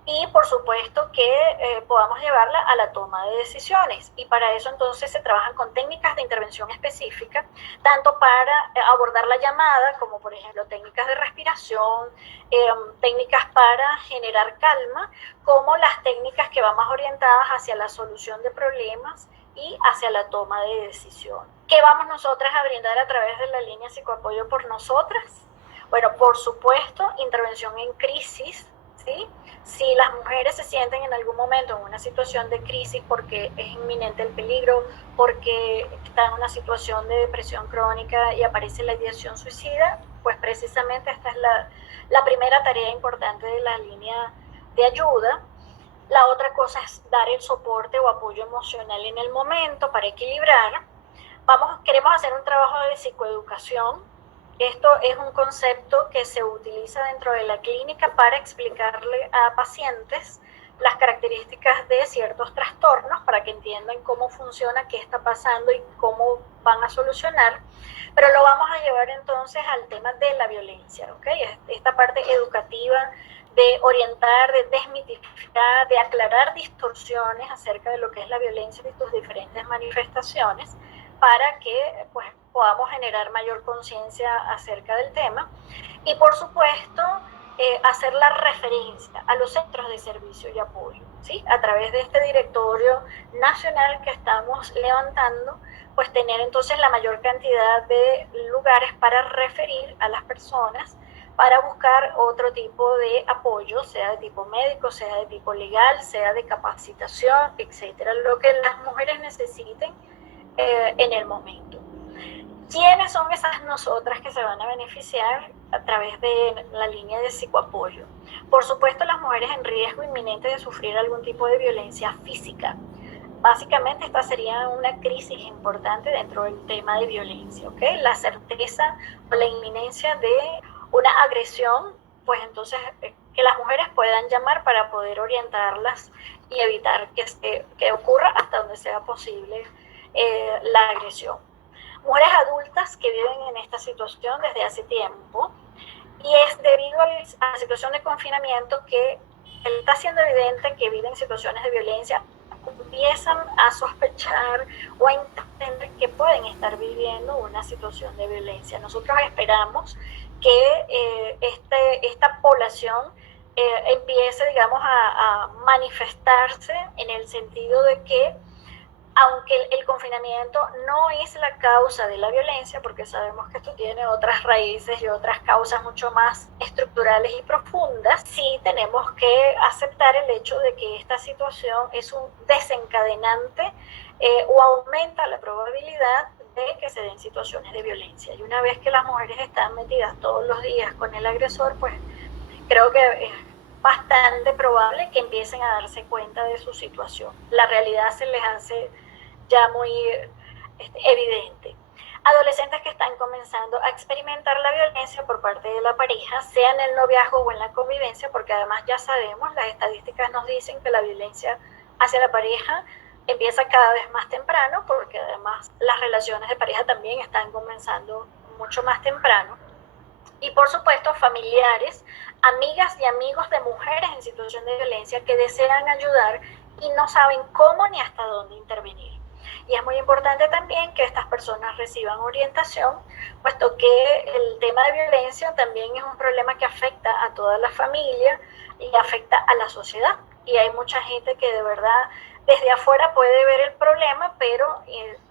Y por supuesto que podamos llevarla a la toma de decisiones. Y para eso entonces se trabajan con técnicas de intervención específica, tanto para abordar la llamada, como por ejemplo técnicas de respiración, técnicas para generar calma, como las técnicas que van más orientadas hacia la solución de problemas y hacia la toma de decisión. ¿Qué vamos nosotras a brindar a través de la línea Psicoapoyo por Nosotras? Bueno, por supuesto, intervención en crisis, ¿sí? Si las mujeres se sienten en algún momento en una situación de crisis porque es inminente el peligro, porque están en una situación de depresión crónica y aparece la ideación suicida, pues precisamente esta es la primera tarea importante de la línea de ayuda. La otra cosa es dar el soporte o apoyo emocional en el momento para equilibrar. Queremos hacer un trabajo de psicoeducación. Esto es un concepto que se utiliza dentro de la clínica para explicarle a pacientes las características de ciertos trastornos para que entiendan cómo funciona, qué está pasando y cómo van a solucionar. Pero lo vamos a llevar entonces al tema de la violencia, ¿ok? Esta parte educativa de orientar, de desmitificar, de aclarar distorsiones acerca de lo que es la violencia y sus diferentes manifestaciones para que pues, podamos generar mayor conciencia acerca del tema y por supuesto hacer la referencia a los centros de servicio y apoyo, ¿sí? A través de este directorio nacional que estamos levantando, pues tener entonces la mayor cantidad de lugares para referir a las personas para buscar otro tipo de apoyo, sea de tipo médico, sea de tipo legal, sea de capacitación, etcétera, lo que las mujeres necesiten en el momento. ¿Quiénes son esas nosotras que se van a beneficiar a través de la línea de psicoapoyo? Por supuesto, las mujeres en riesgo inminente de sufrir algún tipo de violencia física. Básicamente esta sería una crisis importante dentro del tema de violencia, ¿ok? La certeza o la inminencia de una agresión, pues entonces que las mujeres puedan llamar para poder orientarlas y evitar que ocurra hasta donde sea posible la agresión. Mujeres adultas que viven en esta situación desde hace tiempo y es debido a la situación de confinamiento que está siendo evidente que viven situaciones de violencia, empiezan a sospechar o a entender que pueden estar viviendo una situación de violencia. Nosotros esperamos que esta población empiece, digamos, a manifestarse en el sentido de que aunque el confinamiento no es la causa de la violencia, porque sabemos que esto tiene otras raíces y otras causas mucho más estructurales y profundas, sí tenemos que aceptar el hecho de que esta situación es un desencadenante o aumenta la probabilidad de que se den situaciones de violencia. Y una vez que las mujeres están metidas todos los días con el agresor, pues creo que es bastante probable que empiecen a darse cuenta de su situación. La realidad se les hace ya muy evidente. Adolescentes que están comenzando a experimentar la violencia por parte de la pareja, sea en el noviazgo o en la convivencia, porque además ya sabemos, las estadísticas nos dicen que la violencia hacia la pareja empieza cada vez más temprano, porque además las relaciones de pareja también están comenzando mucho más temprano. Y por supuesto familiares, amigas y amigos de mujeres en situación de violencia que desean ayudar y no saben cómo ni hasta dónde intervenir. Y es muy importante también que estas personas reciban orientación, puesto que el tema de violencia también es un problema que afecta a toda la familia y afecta a la sociedad. Y hay mucha gente que de verdad desde afuera puede ver el problema, pero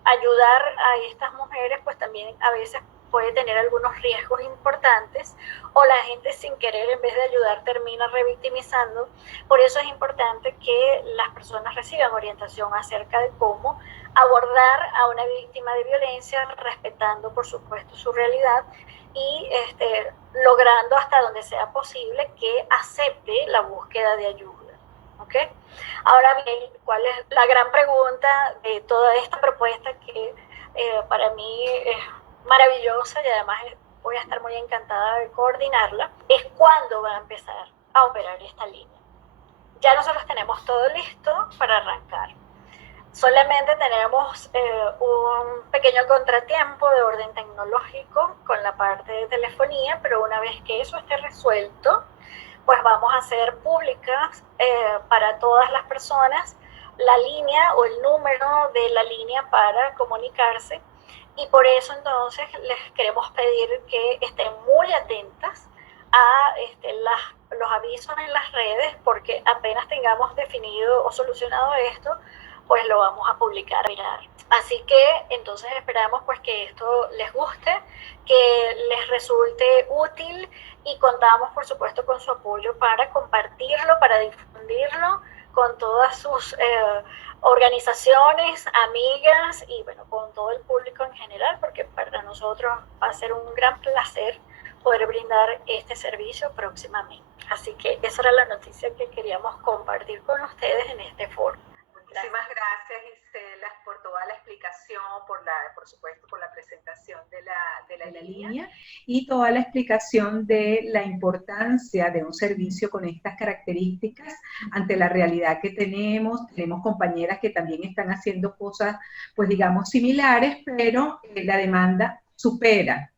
ayudar a estas mujeres pues también a veces puede tener algunos riesgos importantes, o la gente sin querer, en vez de ayudar, termina revictimizando. Por eso es importante que las personas reciban orientación acerca de cómo abordar a una víctima de violencia, respetando, por supuesto, su realidad y logrando hasta donde sea posible que acepte la búsqueda de ayuda. ¿Okay? Ahora bien, ¿cuál es la gran pregunta de toda esta propuesta que para mí es maravillosa y además voy a estar muy encantada de coordinarla? Es cuándo va a empezar a operar esta línea. Ya nosotros tenemos todo listo para arrancar. Solamente tenemos un pequeño contratiempo de orden tecnológico con la parte de telefonía, pero una vez que eso esté resuelto, pues vamos a hacer públicas para todas las personas la línea o el número de la línea para comunicarse, y por eso entonces les queremos pedir que estén muy atentas a los avisos en las redes, porque apenas tengamos definido o solucionado esto, pues lo vamos a publicar. Así que entonces esperamos pues que esto les guste, que les resulte útil, y contamos por supuesto con su apoyo para compartirlo, para difundirlo con todas sus organizaciones, amigas y bueno, con todo el público en general, porque para nosotros va a ser un gran placer poder brindar este servicio próximamente. Así que esa era la noticia que queríamos compartir con ustedes en este foro. Muchísimas gracias, Gisela, por toda la explicación, por supuesto, por la presentación de la línea y toda la explicación de la importancia de un servicio con estas características ante la realidad que tenemos. Tenemos compañeras que también están haciendo cosas, pues digamos, similares, pero la demanda supera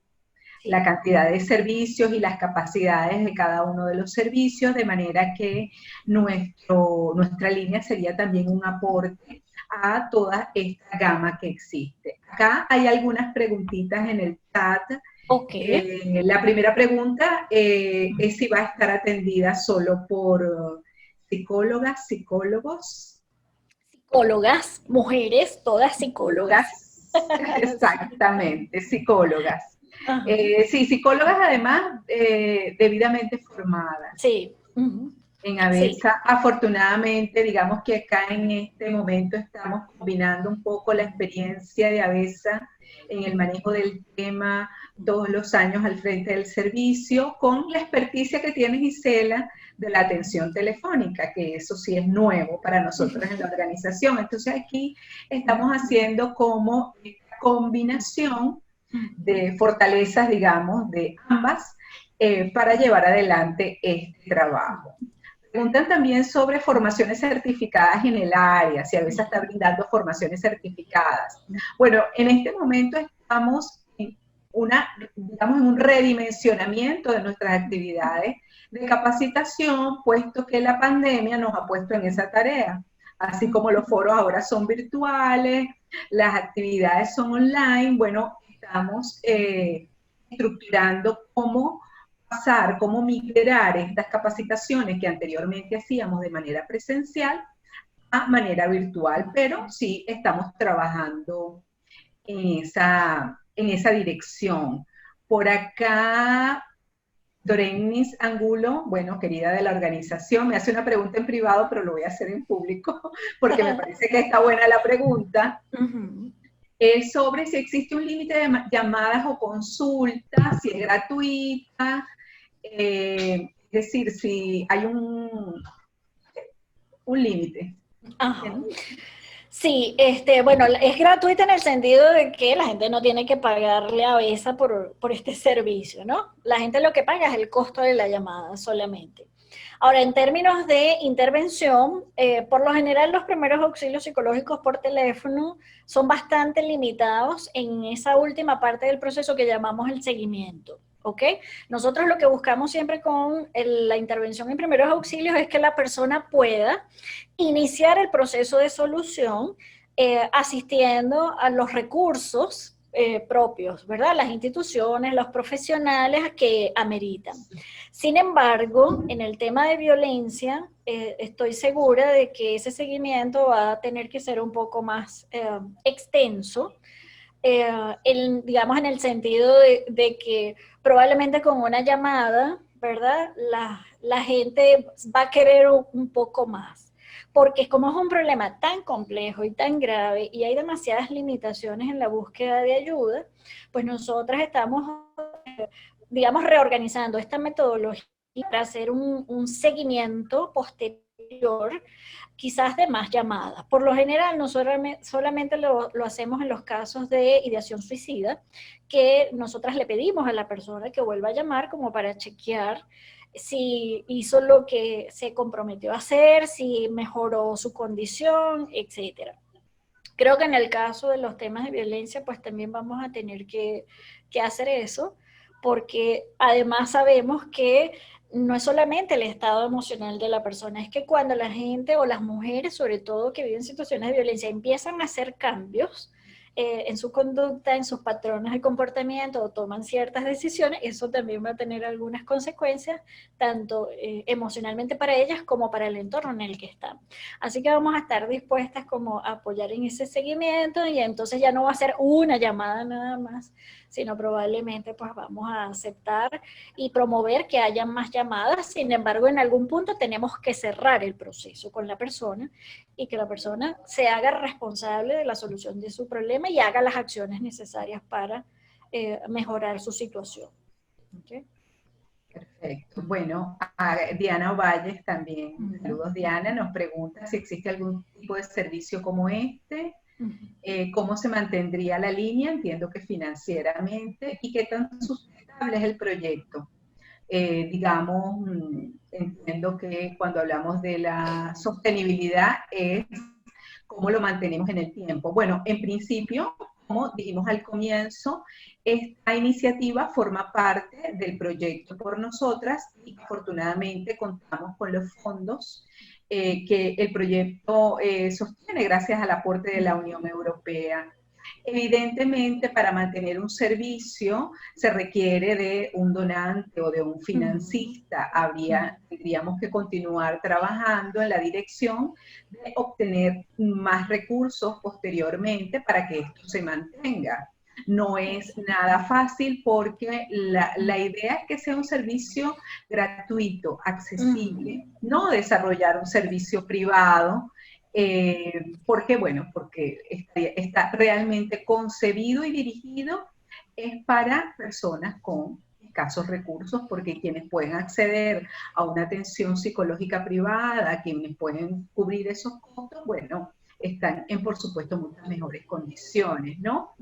la cantidad de servicios y las capacidades de cada uno de los servicios, de manera que nuestra línea sería también un aporte a toda esta gama que existe. Acá hay algunas preguntitas en el chat. Okay. La primera pregunta es si va a estar atendida solo por psicólogas, psicólogos. Psicólogas, mujeres, todas psicólogas. Exactamente, psicólogas. Sí, psicólogas además debidamente formadas. Sí. En ABESA, sí. Afortunadamente, digamos que acá en este momento estamos combinando un poco la experiencia de ABESA en el manejo del tema todos los años al frente del servicio, con la experticia que tiene Gisela de la atención telefónica, que eso sí es nuevo para nosotros en la organización. Entonces aquí estamos haciendo como esta combinación de fortalezas, digamos, de ambas, para llevar adelante este trabajo. Preguntan también sobre formaciones certificadas en el área, si a veces está brindando formaciones certificadas. Bueno, en este momento estamos en un redimensionamiento de nuestras actividades de capacitación, puesto que la pandemia nos ha puesto en esa tarea. Así como los foros ahora son virtuales, las actividades son online, bueno, estamos estructurando cómo pasar, cómo migrar estas capacitaciones que anteriormente hacíamos de manera presencial a manera virtual, pero sí estamos trabajando en esa dirección. Por acá, Dorenis Angulo, bueno, querida de la organización, me hace una pregunta en privado, pero lo voy a hacer en público, porque me parece que está buena la pregunta. Sobre si existe un límite de llamadas o consultas, si es gratuita, es decir, si hay un límite. Sí, bueno, es gratuita en el sentido de que la gente no tiene que pagarle a ABESA por este servicio, ¿no? La gente lo que paga es el costo de la llamada solamente. Ahora, en términos de intervención, por lo general los primeros auxilios psicológicos por teléfono son bastante limitados en esa última parte del proceso que llamamos el seguimiento, ¿ok? Nosotros lo que buscamos siempre con la intervención en primeros auxilios es que la persona pueda iniciar el proceso de solución asistiendo a los recursos propios, ¿verdad? Las instituciones, los profesionales que ameritan. Sin embargo, en el tema de violencia, estoy segura de que ese seguimiento va a tener que ser un poco más extenso, digamos en el sentido de que probablemente con una llamada, ¿verdad? La gente va a querer un poco más. Porque como es un problema tan complejo y tan grave y hay demasiadas limitaciones en la búsqueda de ayuda, pues nosotras estamos, digamos, reorganizando esta metodología para hacer un seguimiento posterior, quizás de más llamadas. Por lo general, nosotros solamente lo hacemos en los casos de ideación suicida, que nosotras le pedimos a la persona que vuelva a llamar como para chequear si hizo lo que se comprometió a hacer, si mejoró su condición, etcétera. Creo que en el caso de los temas de violencia, pues también vamos a tener que hacer eso, porque además sabemos que no es solamente el estado emocional de la persona, es que cuando la gente o las mujeres, sobre todo que viven situaciones de violencia, empiezan a hacer cambios en su conducta, en sus patrones de comportamiento o toman ciertas decisiones, eso también va a tener algunas consecuencias, tanto emocionalmente para ellas como para el entorno en el que están. Así que vamos a estar dispuestas como a apoyar en ese seguimiento y entonces ya no va a ser una llamada nada más, sino probablemente pues vamos a aceptar y promover que haya más llamadas. Sin embargo, en algún punto tenemos que cerrar el proceso con la persona y que la persona se haga responsable de la solución de su problema y haga las acciones necesarias para mejorar su situación. ¿Okay? Perfecto. Bueno, a Diana Valles también, saludos Diana, nos pregunta si existe algún tipo de servicio como este, cómo se mantendría la línea, entiendo que financieramente, y qué tan sustentable es el proyecto. Digamos, entiendo que cuando hablamos de la sostenibilidad es cómo lo mantenemos en el tiempo. Bueno, en principio, como dijimos al comienzo, esta iniciativa forma parte del proyecto por nosotras y afortunadamente contamos con los fondos que el proyecto sostiene gracias al aporte de la Unión Europea. Evidentemente, para mantener un servicio se requiere de un donante o de un financista. Tendríamos que continuar trabajando en la dirección de obtener más recursos posteriormente para que esto se mantenga. No es nada fácil porque la idea es que sea un servicio gratuito, accesible, no desarrollar un servicio privado. Porque, bueno, porque está realmente concebido y dirigido es para personas con escasos recursos, porque quienes pueden acceder a una atención psicológica privada, quienes pueden cubrir esos costos, bueno, están en, por supuesto, muchas mejores condiciones, ¿no?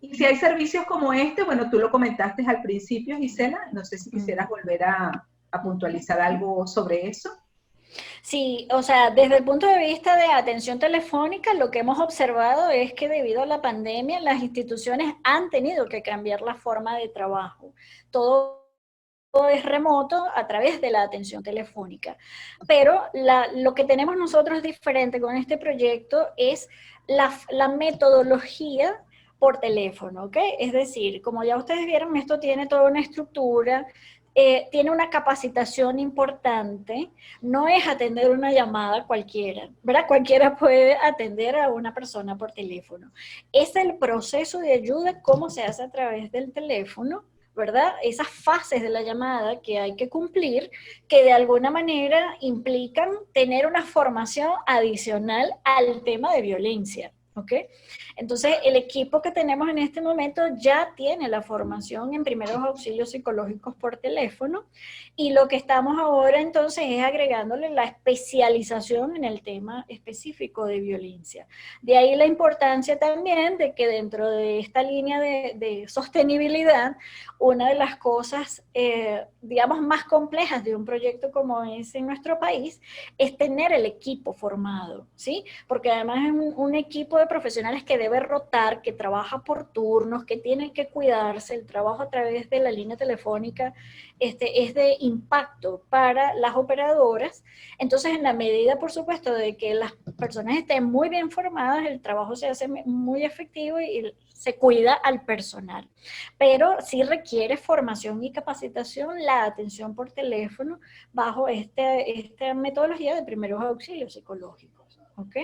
Y si hay servicios como este, bueno, tú lo comentaste al principio, Gisela, no sé si quisieras volver a puntualizar algo sobre eso. Sí, o sea, desde el punto de vista de atención telefónica, lo que hemos observado es que debido a la pandemia, las instituciones han tenido que cambiar la forma de trabajo. Todo es remoto a través de la atención telefónica. Pero lo que tenemos nosotros diferente con este proyecto es la metodología por teléfono, ¿ok? Es decir, como ya ustedes vieron, esto tiene toda una estructura, tiene una capacitación importante, no es atender una llamada cualquiera, ¿verdad? Cualquiera puede atender a una persona por teléfono. Es el proceso de ayuda, cómo se hace a través del teléfono, ¿verdad? Esas fases de la llamada que hay que cumplir, que de alguna manera implican tener una formación adicional al tema de violencia, ¿ok? Entonces, el equipo que tenemos en este momento ya tiene la formación en primeros auxilios psicológicos por teléfono y lo que estamos ahora entonces es agregándole la especialización en el tema específico de violencia. De ahí la importancia también de que dentro de esta línea de sostenibilidad, una de las cosas, digamos, más complejas de un proyecto como ese en nuestro país es tener el equipo formado, ¿sí? Porque además es un equipo de profesionales que debe rotar, que trabaja por turnos, que tienen que cuidarse. El trabajo a través de la línea telefónica es de impacto para las operadoras. Entonces, en la medida, por supuesto, de que las personas estén muy bien formadas, el trabajo se hace muy efectivo y se cuida al personal. Pero sí requiere formación y capacitación la atención por teléfono bajo esta metodología de primeros auxilios psicológicos. ¿ok?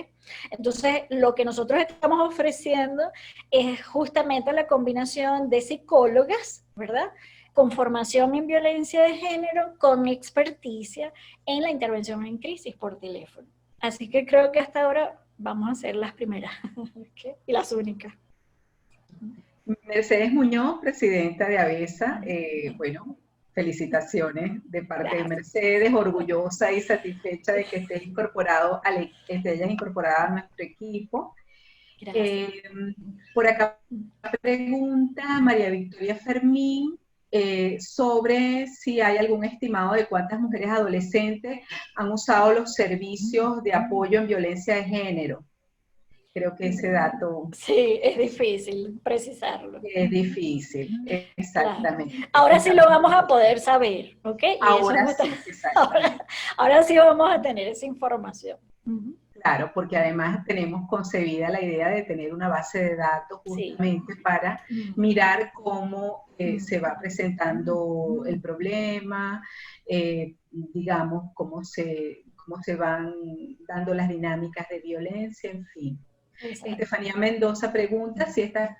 Entonces, lo que nosotros estamos ofreciendo es justamente la combinación de psicólogas, ¿verdad? Con formación en violencia de género, con experticia en la intervención en crisis por teléfono. Así que creo que hasta ahora vamos a ser las primeras, ¿okay? Y las únicas. Mercedes Muñoz, presidenta de ABESA, bueno, felicitaciones de parte de Mercedes, orgullosa y satisfecha de que estés hayas incorporado a nuestro equipo. Por acá pregunta María Victoria Fermín sobre si hay algún estimado de cuántas mujeres adolescentes han usado los servicios de apoyo en violencia de género. Creo que ese dato... Sí, es difícil precisarlo. Es difícil, exactamente. Claro. Ahora sí lo vamos a poder saber, ¿ok? Y ahora eso sí, exactamente. Ahora sí vamos a tener esa información. Claro, porque además tenemos concebida la idea de tener una base de datos justamente para mirar cómo se va presentando el problema, digamos, cómo se van dando las dinámicas de violencia, en fin. Estefanía Mendoza pregunta si estas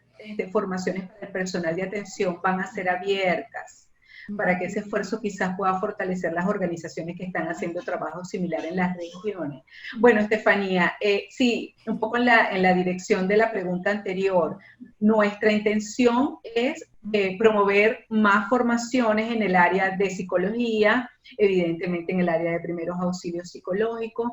formaciones para el personal de atención van a ser abiertas para que ese esfuerzo quizás pueda fortalecer las organizaciones que están haciendo trabajo similar en las regiones. Bueno, Estefanía, sí, un poco en la dirección de la pregunta anterior, nuestra intención es promover más formaciones en el área de psicología, evidentemente en el área de primeros auxilios psicológicos.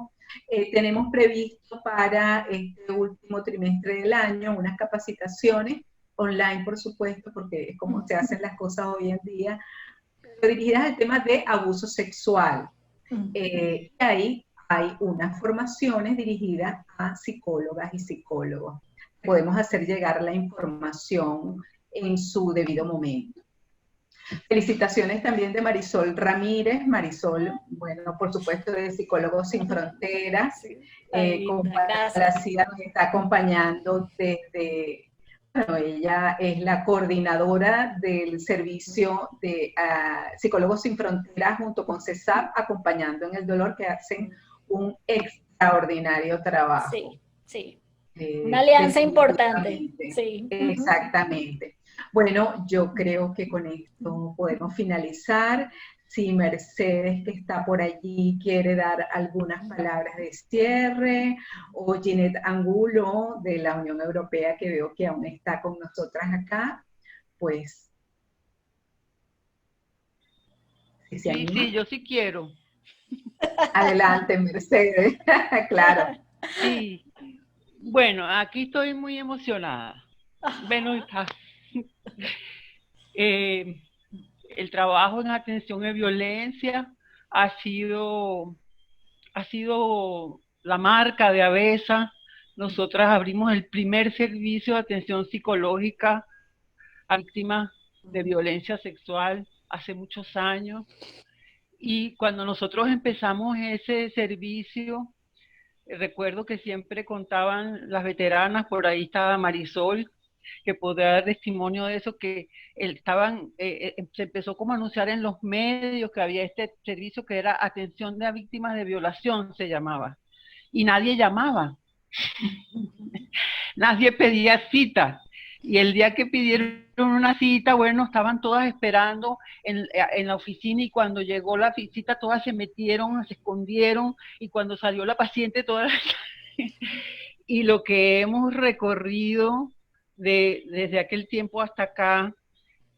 Tenemos previsto para este último trimestre del año unas capacitaciones online, por supuesto, porque es como se hacen las cosas hoy en día, pero dirigidas al tema de abuso sexual. Y ahí hay unas formaciones dirigidas a psicólogas y psicólogos. Podemos hacer llegar la información en su debido momento. Felicitaciones también de Marisol Ramírez. Marisol, bueno, por supuesto, de Psicólogos Sin Fronteras. Complacida, nos está acompañando desde... Bueno, ella es la coordinadora del servicio de Psicólogos Sin Fronteras junto con CESAP, acompañando en el dolor, que hacen un extraordinario trabajo. Sí, sí. Una alianza importante. Sí. Exactamente. Bueno, yo creo que con esto podemos finalizar. Si Mercedes, que está por allí, quiere dar algunas palabras de cierre, o Ginette Angulo, de la Unión Europea, que veo que aún está con nosotras acá, pues... Sí, yo sí quiero. Adelante, Mercedes, claro. Sí. Bueno, aquí estoy muy emocionada. Bueno, el trabajo en atención de violencia ha sido la marca de ABESA. Nosotras abrimos el primer servicio de atención psicológica a víctimas de violencia sexual hace muchos años. Y cuando nosotros empezamos ese servicio, recuerdo que siempre contaban las veteranas, por ahí estaba Marisol, que podría dar testimonio de eso, que se empezó como a anunciar en los medios que había este servicio que era atención de víctimas de violación, se llamaba, y nadie llamaba, nadie pedía cita, y el día que pidieron una cita, bueno, estaban todas esperando en la oficina, y cuando llegó la cita todas se metieron, se escondieron, y cuando salió la paciente todas y lo que hemos recorrido desde aquel tiempo hasta acá,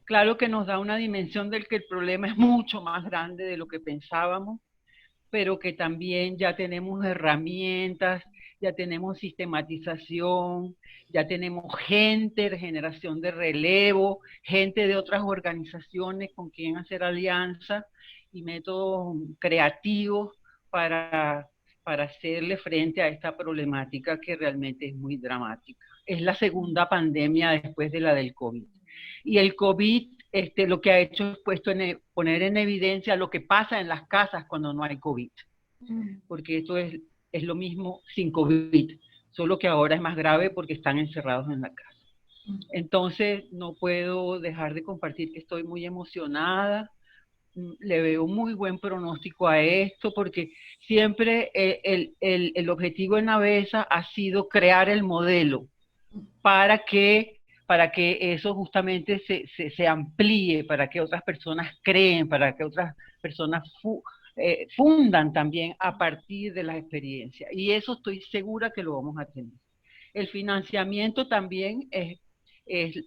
claro que nos da una dimensión del que el problema es mucho más grande de lo que pensábamos, pero que también ya tenemos herramientas, ya tenemos sistematización, ya tenemos gente, generación de relevo, gente de otras organizaciones con quien hacer alianza y métodos creativos para hacerle frente a esta problemática que realmente es muy dramática. Es la segunda pandemia después de la del COVID. Y el COVID lo que ha hecho es poner en evidencia lo que pasa en las casas cuando no hay COVID. Porque esto es lo mismo sin COVID, solo que ahora es más grave porque están encerrados en la casa. Entonces no puedo dejar de compartir que estoy muy emocionada le veo muy buen pronóstico a esto, porque siempre el objetivo en Avesa ha sido crear el modelo para que eso justamente se amplíe, para que otras personas creen, para que otras personas fundan también a partir de las experiencias. Y eso estoy segura que lo vamos a tener. El financiamiento también es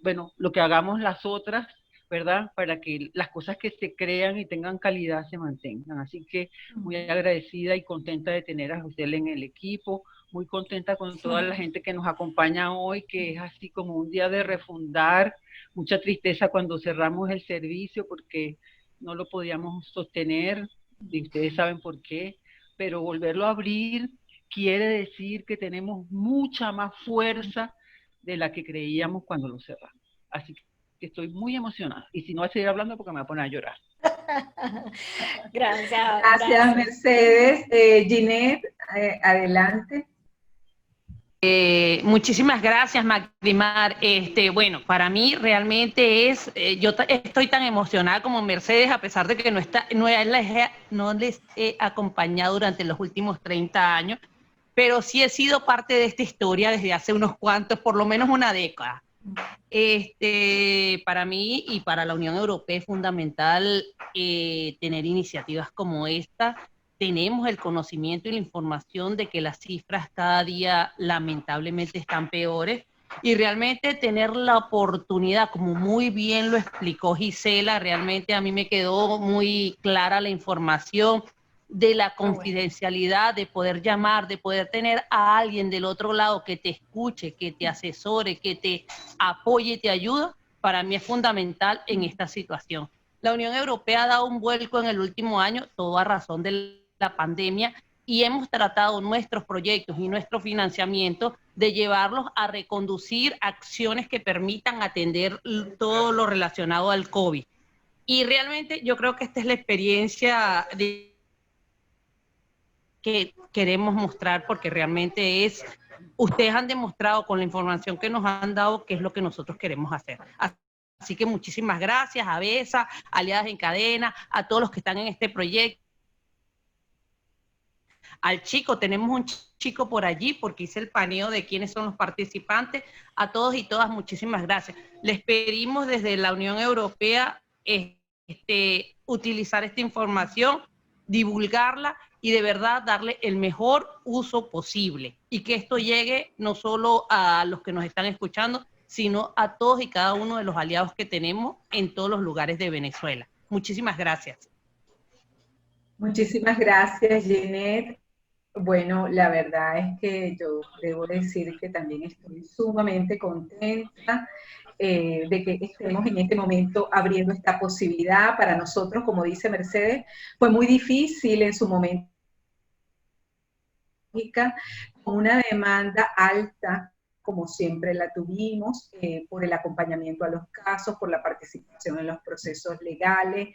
bueno, lo que hagamos las otras, ¿verdad? Para que las cosas que se crean y tengan calidad se mantengan. Así que muy agradecida y contenta de tener a José en el equipo, muy contenta con toda la gente que nos acompaña hoy, que es así como un día de refundar, mucha tristeza cuando cerramos el servicio porque no lo podíamos sostener, y ustedes saben por qué, pero volverlo a abrir quiere decir que tenemos mucha más fuerza de la que creíamos cuando lo cerramos. Así que estoy muy emocionada. Y si no voy a seguir hablando porque me voy a poner a llorar. Gracias, Mercedes. Ginette, adelante. Muchísimas gracias, Magdimar. Bueno, para mí realmente es, yo estoy tan emocionada como Mercedes, a pesar de que no les he acompañado durante los últimos 30 años, pero sí he sido parte de esta historia desde hace unos cuantos, por lo menos una década. Para mí y para la Unión Europea es fundamental tener iniciativas como esta. Tenemos el conocimiento y la información de que las cifras cada día lamentablemente están peores, y realmente tener la oportunidad, como muy bien lo explicó Gisela, realmente a mí me quedó muy clara la información de la confidencialidad, de poder llamar, de poder tener a alguien del otro lado que te escuche, que te asesore, que te apoye y te ayude. Para mí es fundamental en esta situación. La Unión Europea ha dado un vuelco en el último año, todo a razón de la pandemia, y hemos tratado nuestros proyectos y nuestro financiamiento de llevarlos a reconducir acciones que permitan atender todo lo relacionado al COVID. Y realmente yo creo que esta es la experiencia que queremos mostrar, porque realmente ustedes han demostrado con la información que nos han dado que es lo que nosotros queremos hacer. Así que muchísimas gracias a Avesa, Aliadas en Cadena, a todos los que están en este proyecto. Al chico, tenemos un chico por allí porque hice el paneo de quiénes son los participantes. A todos y todas, muchísimas gracias. Les pedimos desde la Unión Europea utilizar esta información, divulgarla y de verdad darle el mejor uso posible, y que esto llegue no solo a los que nos están escuchando, sino a todos y cada uno de los aliados que tenemos en todos los lugares de Venezuela. Muchísimas gracias. Muchísimas gracias, Ginette. Bueno, la verdad es que yo debo decir que también estoy sumamente contenta de que estemos en este momento abriendo esta posibilidad. Para nosotros, como dice Mercedes, fue muy difícil en su momento, con una demanda alta, como siempre la tuvimos, por el acompañamiento a los casos, por la participación en los procesos legales,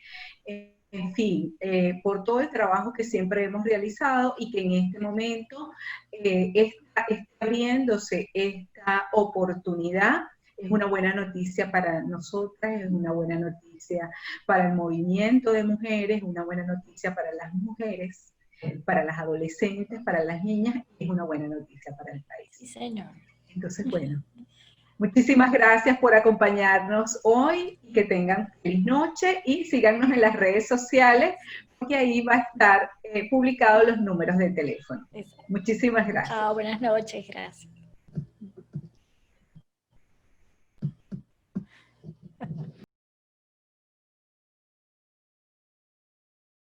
en fin, por todo el trabajo que siempre hemos realizado, y que en este momento está abriéndose esta oportunidad. Es una buena noticia para nosotras, es una buena noticia para el movimiento de mujeres, una buena noticia para las mujeres, para las adolescentes, para las niñas, y es una buena noticia para el país. Sí, señor. Entonces, bueno, muchísimas gracias por acompañarnos hoy, que tengan feliz noche y síganos en las redes sociales, porque ahí va a estar publicados los números de teléfono. Muchísimas gracias. Chao, buenas noches, gracias.